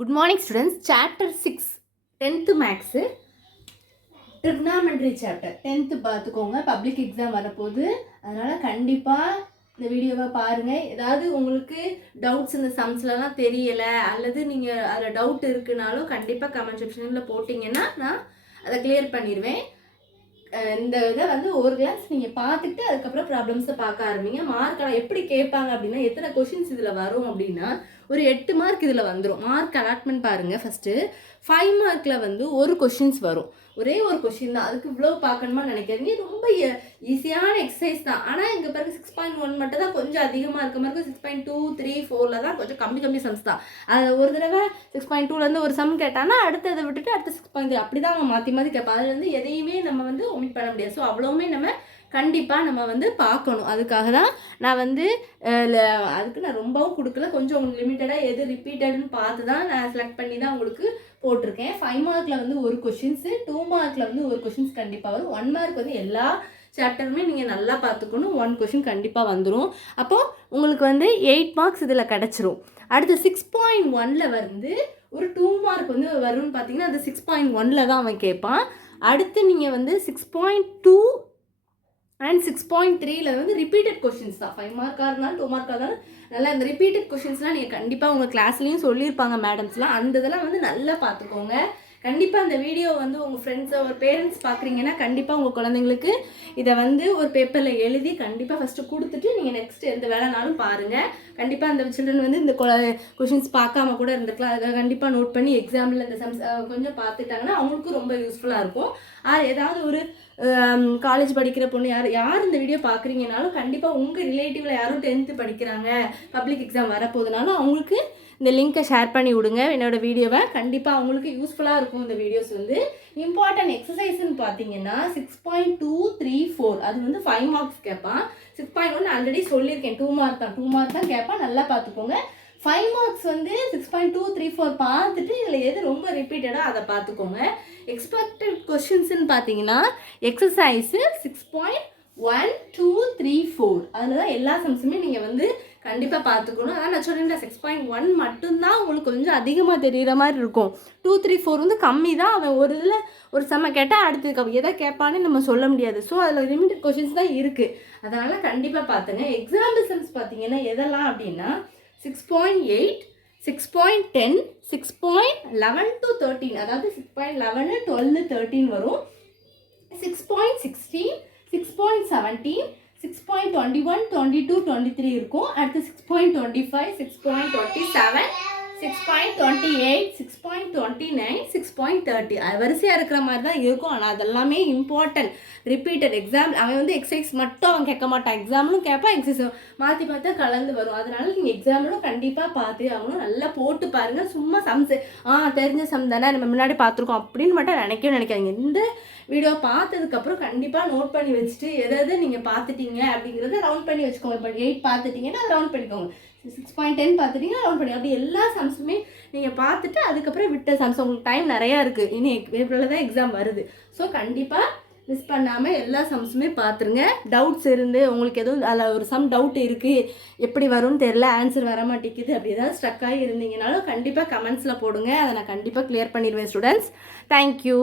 Good morning students. Chapter 6 10th Maths Trigonometry chapter 10th பார்த்துக்கோங்க. Public exam வரப்போகுது, அதனால் கண்டிப்பாக இந்த வீடியோவை பாருங்கள். ஏதாவது உங்களுக்கு டவுட்ஸ் இந்த சம்ஸ்லலாம் தெரியலை அல்லது நீங்கள் அதில் டவுட் இருக்குனாலும் கண்டிப்பாக கமெண்ட் செக்ஷனில் போட்டிங்கன்னா நான் அதை கிளியர் பண்ணிடுவேன். இந்த இதை வந்து ஒரு கிளாஸ் நீங்கள் பார்த்துட்டு அதுக்கப்புறம் ப்ராப்ளம்ஸை பார்க்க ஆரம்பிங்க. மார்க் எப்படி கேட்பாங்க அப்படின்னா, எத்தனை கொஷின்ஸ் இதில் வரும் அப்படின்னா ஒரு 8 மார்க் இதில் வந்துடும். மார்க் அலாட்மெண்ட் பாருங்கள். ஃபஸ்ட்டு 5 மார்க்கில் வந்து ஒரு கொஷின்ஸ் வரும், ஒரே ஒரு கொஷின் தான். அதுக்கு இவ்வளோ பார்க்கணுமா நினைக்காதீங்க, ரொம்ப ஈஸியான எக்ஸசைஸ் தான். ஆனால் இங்கே பிறகு 6.1 மட்டும் தான் கொஞ்சம் அதிகமாக இருக்க மாதிரி இருக்கும். 6.2 3 4 தான் கொஞ்சம் கம்மி சம்ஸ் தான். அது ஒரு தடவை 6.2லேருந்து ஒரு சம் கேட்டானா அடுத்ததை விட்டுட்டு அடுத்த 6.3 அப்படி தான் அவங்க மாற்றி கேட்பாங்க. அதுலேருந்து எதையுமே நம்ம வந்து ஒமிட் பண்ண முடியாது. ஸோ அவ்வளோவுமே நம்ம கண்டிப்பாக நம்ம வந்து பார்க்கணும். அதுக்காக தான் நான் வந்து அதுக்கு நான் ரொம்பவும் கொடுக்கல, கொஞ்சம் உங்களுக்கு லிமிட்டடாக எது ரிப்பீட்டட்னு பார்த்து தான் நான் செலக்ட் பண்ணி தான் உங்களுக்கு போட்டிருக்கேன். 5 மார்க்கில் வந்து ஒரு கொஷின்ஸு, 2 மார்க்கில் வந்து ஒரு கொஷின்ஸ் கண்டிப்பாக வரும். 1 மார்க் வந்து எல்லா சாப்டருமே நீங்கள் நல்லா பார்த்துக்கணும். 1 கொஷின் கண்டிப்பாக வந்துடும். அப்போது உங்களுக்கு வந்து 8 மார்க்ஸ் இதில் கிடச்சிரும். அடுத்து 6.1ல் வந்து ஒரு 2 மார்க் வந்து வரும்னு பார்த்தீங்கன்னா அது 6.1ல் தான் அவன் கேட்பான். அடுத்து நீங்கள் வந்து 6.2 அண்ட் 6.3ல வந்து ரிப்பீட்டட் கொஷின்ஸ் தான். 5 மார்க்காக இருந்தாலும் 2 மார்க்காக இருந்தாலும் நல்லா இந்த ரிப்பீட்டட் கொஷின்ஸ்லாம் நீங்கள் கண்டிப்பாக உங்கள் கிளாஸ்லேயும் சொல்லியிருப்பாங்க மேடம்ஸ்லாம். அந்த இதெல்லாம் வந்து நல்லா பார்த்துக்கோங்க. கண்டிப்பாக அந்த வீடியோ வந்து உங்கள் ஃப்ரெண்ட்ஸோ ஒரு பேரண்ட்ஸ் பார்க்குறீங்கன்னா கண்டிப்பாக உங்கள் குழந்தைங்களுக்கு இதை வந்து ஒரு பேப்பரில் எழுதி கண்டிப்பாக ஃபஸ்ட்டு கொடுத்துட்டு நீங்கள் நெக்ஸ்ட் எந்த வேலைனாலும் பாருங்கள். கண்டிப்பாக அந்த சில்ட்ரன் வந்து இந்த கொஷின்ஸ் பார்க்காம கூட இருந்துக்கலாம். அதை கண்டிப்பாக நோட் பண்ணி எக்ஸாமில் இந்த சம்ஸ் கொஞ்சம் பார்த்துட்டாங்கன்னா அவங்களுக்கும் ரொம்ப யூஸ்ஃபுல்லாக இருக்கும். ஏதாவது ஒரு காலேஜ் படிக்கிற பொண்ணு யார் இந்த வீடியோ பார்க்குறீங்கனாலும் கண்டிப்பாக உங்கள் ரிலேட்டிவில் யாரும் 10th படிக்கிறாங்க, பப்ளிக் எக்ஸாம் வரப்போகுதுனாலும் அவங்களுக்கு இந்த லிங்க்கை ஷேர் பண்ணி விடுங்க என்னோடய வீடியோவை. கண்டிப்பாக அவங்களுக்கு யூஸ்ஃபுல்லாக இருக்கும். இந்த வீடியோஸ் வந்து இம்பார்ட்டன்ட் எக்ஸசைஸ்ன்னு பார்த்தீங்கன்னா 6.234 அது வந்து 5 மார்க்ஸ் கேட்பான். 6.1 ஆல்ரெடி சொல்லியிருக்கேன், 2 மார்க் தான். 2 மார்க் தான் கேட்பான், நல்லா பார்த்துக்கோங்க. 5 மார்க்ஸ் வந்து 6.234 பார்த்துட்டு இதில் எது ரொம்ப ரிப்பீட்டடாக அதை பார்த்துக்கோங்க. எக்ஸ்பெக்டட் கொஷின்ஸ்ன்னு பார்த்தீங்கன்னா எக்ஸசைஸு 6.1234 அதில் தான் எல்லா சம்ஸுமே நீங்கள் வந்து கண்டிப்பாக பார்த்துக்கணும். அதான் நான் சொல்லியிருந்தேன் 6.1 மட்டும்தான் உங்களுக்கு கொஞ்சம் அதிகமாக தெரிகிற மாதிரி இருக்கும். 2 3 4 வந்து கம்மி தான். அவன் ஒரு இதில் ஒரு செம்ம கேட்டால் அடுத்து எதை கேட்பான்னு நம்ம சொல்ல முடியாது. ஸோ அதில் லிமிட்டட் கொஷின்ஸ் தான் இருக்குது. அதனால் கண்டிப்பாக பார்த்துங்க. எக்ஸாம்பிள் சம்ஸ் பார்த்தீங்கன்னா எதெல்லாம் அப்படின்னா 6.8 6.10 6.11 to 13 அதாவது 6.11 12 13 வரும். 6.16 6.17 6.21 22 23 இருக்கும். அடுத்து 6.25 6.27 6.28 6.29 6.30 வரிசையாக இருக்கிற மாதிரி தான் இருக்கும். ஆனால் அதெல்லாமே இம்பார்ட்டன்ட் ரிப்பீட்டட் எக்ஸாம். அவன் வந்து எக்ஸசைஸ் மட்டும் அவன் கேட்க மாட்டான், எக்ஸாம்லும் கேட்பான், எக்ஸசைஸ் மாற்றி பார்த்தா கலந்து வரும். அதனால நீங்கள் எக்ஸாம்லும் கண்டிப்பாக பார்த்து அவங்களும் நல்லா போட்டு பாருங்கள். சும்மா சம்ஸ் தெரிஞ்ச சம் தானே நம்ம முன்னாடி பார்த்துருக்கோம் அப்படின்னு மட்டும் நினைக்காதீங்க. இந்த வீடியோ பார்த்ததுக்கப்புறம் கண்டிப்பாக நோட் பண்ணி வச்சுட்டு எதாவது நீங்கள் பார்த்துட்டீங்க அப்படிங்கிறத ரவுண்ட் பண்ணி வச்சுக்கோங்க. இப்போ 8 பார்த்துட்டிங்கன்னா ரவுண்ட் பண்ணிக்கோங்க, 6.10 பார்த்துட்டிங்கன்னா ரவுண்ட் பண்ணி அப்படி எல்லா சம்ஸுமே நீங்கள் பார்த்துட்டு அதுக்கப்புறம் விட்ட சம்ஸ். உங்களுக்கு டைம் நிறையா இருக்குது, இனி ஏப்ரலில் தான் எக்ஸாம் வருது. ஸோ கண்டிப்பாக மிஸ் பண்ணாமல் எல்லா சம்ஸுமே பார்த்துருங்க. டவுட்ஸ் இருந்து உங்களுக்கு எதுவும் அதில் ஒரு சம் டவுட் இருக்குது, எப்படி வரும்னு தெரில, ஆன்சர் வர மாட்டேங்குது, அப்படி ஏதாவது ஸ்ட்ரக் ஆகி இருந்தீங்கனாலும் கண்டிப்பாக கமெண்ட்ஸில் போடுங்க. அதை நான் கண்டிப்பாக கிளியர் பண்ணிடுவேன் ஸ்டூடெண்ட்ஸ். தேங்க்யூ.